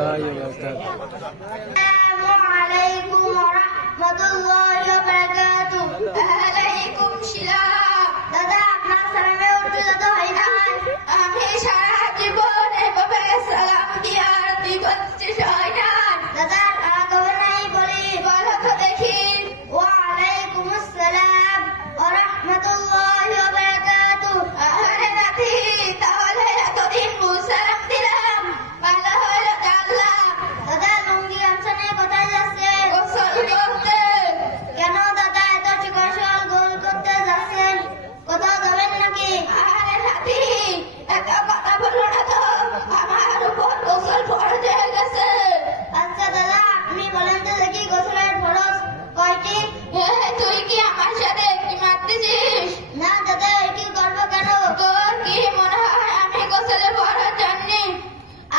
রহমাতুল্লাহি ওয়া বারাকাতুহু। আসসালামু আলাইকুম ওয়া রাহমাতুল্লাহি ওয়া বারাকাতুহু। ওয়ালাইকুম সালাম। দাদা আপনার সালামে উত্তেজিত হই না। আমি সারা জীবন এভাবে সালাম দেওয়ার দিবচ্ছি হয় না। দাদা খবর নাই বলি বলো তো দেখি। ওয়ালাইকুম আসসালাম ওয়া রাহমাতুল্লাহি ওয়া বারাকাতুহু। আরে নাতি তাহলে এতদিন মুসালাম দিলাম ভালো হলো জানলাম। দাদা লুঙ্গি গামছা নিয়ে কোথায় যাচ্ছেন? গোসল করতে। কেন দাদা এত চিকন গোল করতে যাচ্ছেন? কোথাও যাবেন নাকি? আরে নাতি এত কথা বললো না তো, আমার উপর গোসল ফরজ হয়ে গেছে। আচ্ছা দাদা আপনি বলেন তো দেখি গোসলের ফরজ কয়টি? তুই কি আমার সাথে কি মারতেছিস? না দাদা কি করবো কেন? তোর কি মনে হয় আমি গোসলের ফরজ জানি?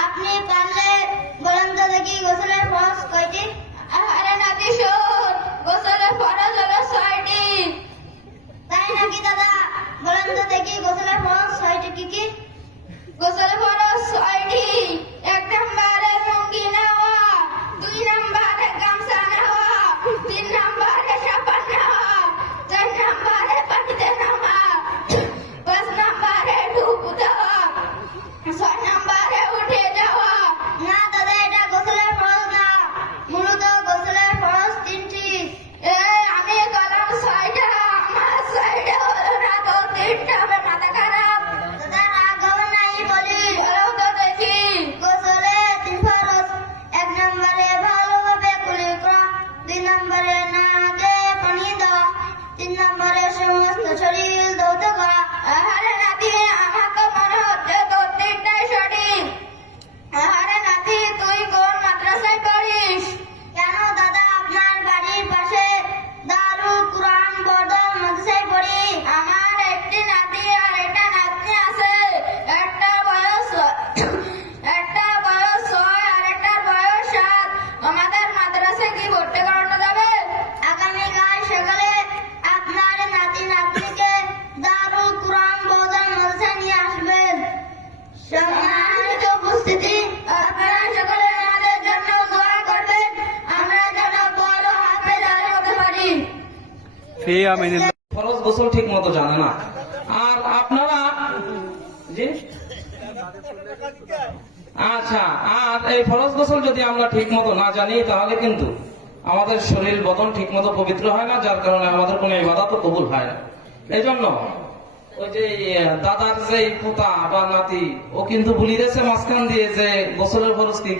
আপনি পারলে বলেন তো দেখি গোসলের ফরজ কয়টি? আরে নাতি শোন, গোসলের ফরজ হলো 6টি। তাই নাকি দাদা? বলেন তো দেখি গোসলের ফরজ 6টি কি কি? গোসলের ফরজ 6টি। 1 নম্বরে লুঙ্গি নেওয়া, 2 নম্বরে গামছা নেওয়া, 3 নম্বরে সাবান নেওয়া, 4 নম্বরে পানিতে নামা, 5 নম্বরে ডুব দেওয়া, 6 নম্বরে উঠে যাওয়া। না দাদা এটা গোসলের ফরজ না, মূলত গোসলের ফরজ 3টি। আমি গেলাম 6টা, আমার 6টা হলো না তো 3টা হবে। মাথা খারাপ দাদা। খবর নাই বলি বলো তো দেখি। গোসলে 3 ফরজ। 1 নম্বরে ভালোভাবে কুলি করা, 2 নম্বরে নাকে পানি দেওয়া, 3 নম্বরে সমস্ত শরীর ধৌত করা। আরে নাতি আমার তো মনে হচ্ছে তোর 3টাই সঠিক। আরে নাতি তুই কোন মাদ্রাসায় পড়িস? কেন দাদা আপনার বাড়ির পাশে দারুল কুরআন বদল মাদ্রাসায় পড়ি। আমার একটি নাতি আর একটা নাতনি আছে। একটা বয়স 6 আর একটা বয়স 7। আমাদের মাদ্রাসায় কি ভর্তি করানো যাবে? আগামীকাল সকালে আপনার নাতি নাতনিকে দারুল কুরআন বদল মাদ্রাসায় নিয়ে আসবেন। সম্মানিত উপস্থিতি, আপনারা সকলে আমাদের জন্য দোয়া করবেন, আমরা যেন বড় হাফেজ আলেম হতে পারি। ফি আমিনিল্লাহ। ফরজ গোসল ঠিক মতো জানে না। আর আপনারা জি আচ্ছা, আর এই ফরজ গোসল যদি আমরা ঠিক মতো না জানি তাহলে কিন্তু আমাদের শরীর বদন ঠিক মতো পবিত্র হয় না, যার কারণে আমাদের কোনো ইবাদতও কবুল হয় না। এই জন্য ওই যে দাদার যে পোতা বা নাতি ও কিন্তু ভুলি গেছে মাঝখান দিয়ে যে গোসলের ফরজ কি।